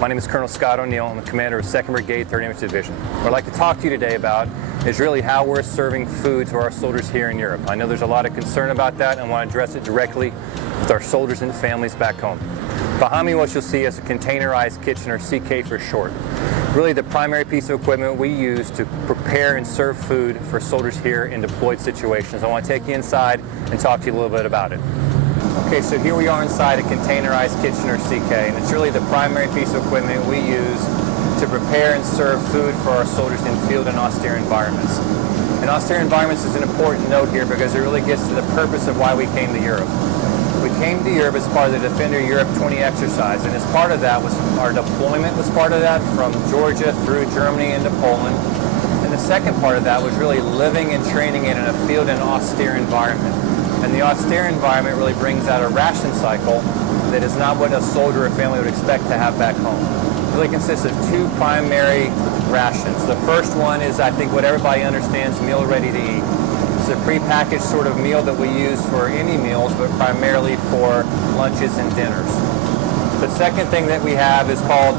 My name is Colonel Scott O'Neill. I'm the commander of 2nd Brigade, 3rd Infantry Division. What I'd like to talk to you today about is really how we're serving food to our soldiers here in Europe. I know there's a lot of concern about that, and I want to address it directly with our soldiers and families back home. Behind me, what you'll see is a containerized kitchen, or CK for short. Really the primary piece of equipment we use to prepare and serve food for soldiers here in deployed situations. I want to take you inside and talk to you a little bit about it. Okay, so here we are inside a containerized kitchen, or CK, and it's really the primary piece of equipment we use to prepare and serve food for our soldiers in field and austere environments. And austere environments is an important note here because it really gets to the purpose of why we came to Europe. We came to Europe as part of the Defender Europe 20 exercise, and as part of that was our deployment was part of that, from Georgia through Germany into Poland. And the second part of that was really living and training in a field and austere environment. And the austere environment really brings out a ration cycle that is not what a soldier or family would expect to have back home. It really consists of two primary rations. The first one is, I think, what everybody understands, meal ready to eat. It's a prepackaged sort of meal that we use for any meals, but primarily for lunches and dinners. The second thing that we have is called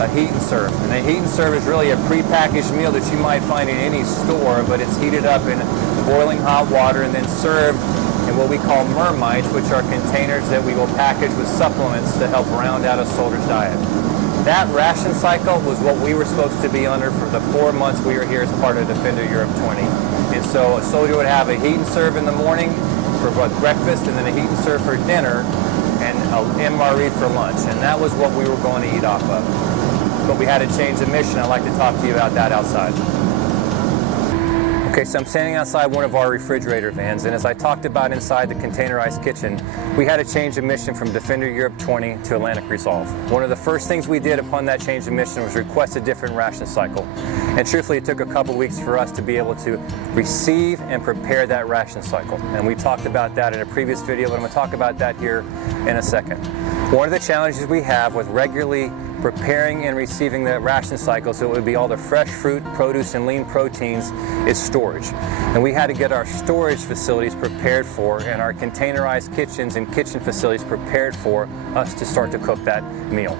a heat and serve. And a heat and serve is really a prepackaged meal that you might find in any store, but it's heated up in boiling hot water and then served in what we call mermites, which are containers that we will package with supplements to help round out a soldier's diet. That ration cycle was what we were supposed to be under for the 4 months we were here as part of Defender Europe 20. And so a soldier would have a heat and serve in the morning for breakfast, and then a heat and serve for dinner, and an MRE for lunch. And that was what we were going to eat off of. But we had to change the mission. I'd like to talk to you about that outside. Okay, so I'm standing outside one of our refrigerator vans, and as I talked about inside the containerized kitchen, we had to change the mission from Defender Europe 20 to Atlantic Resolve. One of the first things we did upon that change of mission was request a different ration cycle. And truthfully, it took a couple weeks for us to be able to receive and prepare that ration cycle. And we talked about that in a previous video, but I'm going to talk about that here in a second. One of the challenges we have with regularly preparing and receiving the ration cycle, so it would be all the fresh fruit, produce, and lean proteins, is storage. And we had to get our storage facilities prepared for, and our containerized kitchens and kitchen facilities prepared for us to start to cook that meal.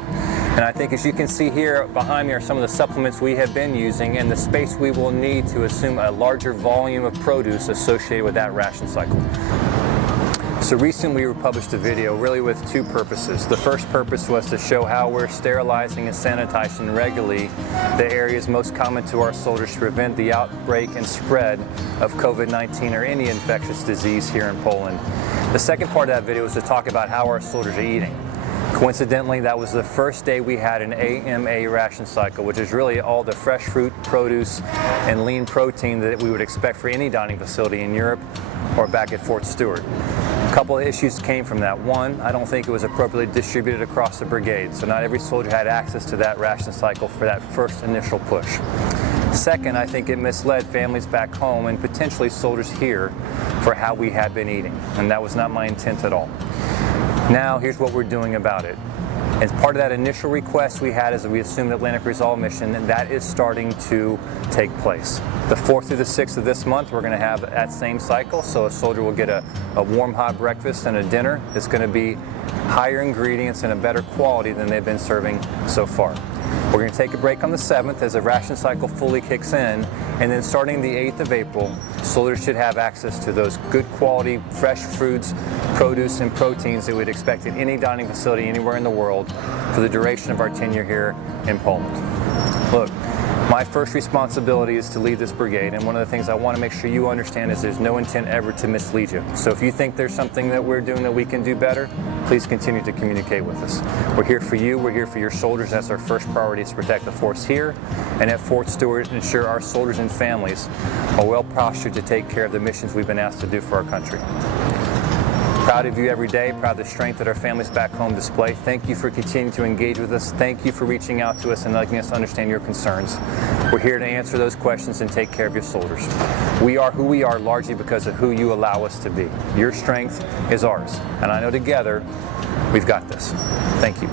And I think, as you can see here behind me, are some of the supplements we have been using and the space we will need to assume a larger volume of produce associated with that ration cycle. So recently we published a video really with two purposes. The first purpose was to show how we're sterilizing and sanitizing regularly the areas most common to our soldiers to prevent the outbreak and spread of COVID-19 or any infectious disease here in Poland. The second part of that video was to talk about how our soldiers are eating. Coincidentally, that was the first day we had an AMA ration cycle, which is really all the fresh fruit, produce, and lean protein that we would expect for any dining facility in Europe or back at Fort Stewart. A couple of issues came from that. One, I don't think it was appropriately distributed across the brigade, so not every soldier had access to that ration cycle for that first initial push. Second, I think it misled families back home and potentially soldiers here for how we had been eating, and that was not my intent at all. Now, here's what we're doing about it. As part of that initial request we had as we assumed Atlantic Resolve mission, and that is starting to take place. The 4th through the 6th of this month, we're going to have that same cycle, so a soldier will get a warm, hot breakfast and a dinner. It's going to be higher ingredients and a better quality than they've been serving so far. We're going to take a break on the 7th as the ration cycle fully kicks in, and then starting the 8th of April, soldiers should have access to those good quality fresh fruits, produce, and proteins that we'd expect in any dining facility anywhere in the world for the duration of our tenure here in Poland. Look, my first responsibility is to lead this brigade, and one of the things I want to make sure you understand is there's no intent ever to mislead you. So if you think there's something that we're doing that we can do better, please continue to communicate with us. We're here for you, we're here for your soldiers. That's our first priority, is to protect the force here and at Fort Stewart and ensure our soldiers and families are well postured to take care of the missions we've been asked to do for our country. Proud of you every day, proud of the strength that our families back home display. Thank you for continuing to engage with us. Thank you for reaching out to us and letting us understand your concerns. We're here to answer those questions and take care of your soldiers. We are who we are largely because of who you allow us to be. Your strength is ours, and I know together we've got this. Thank you.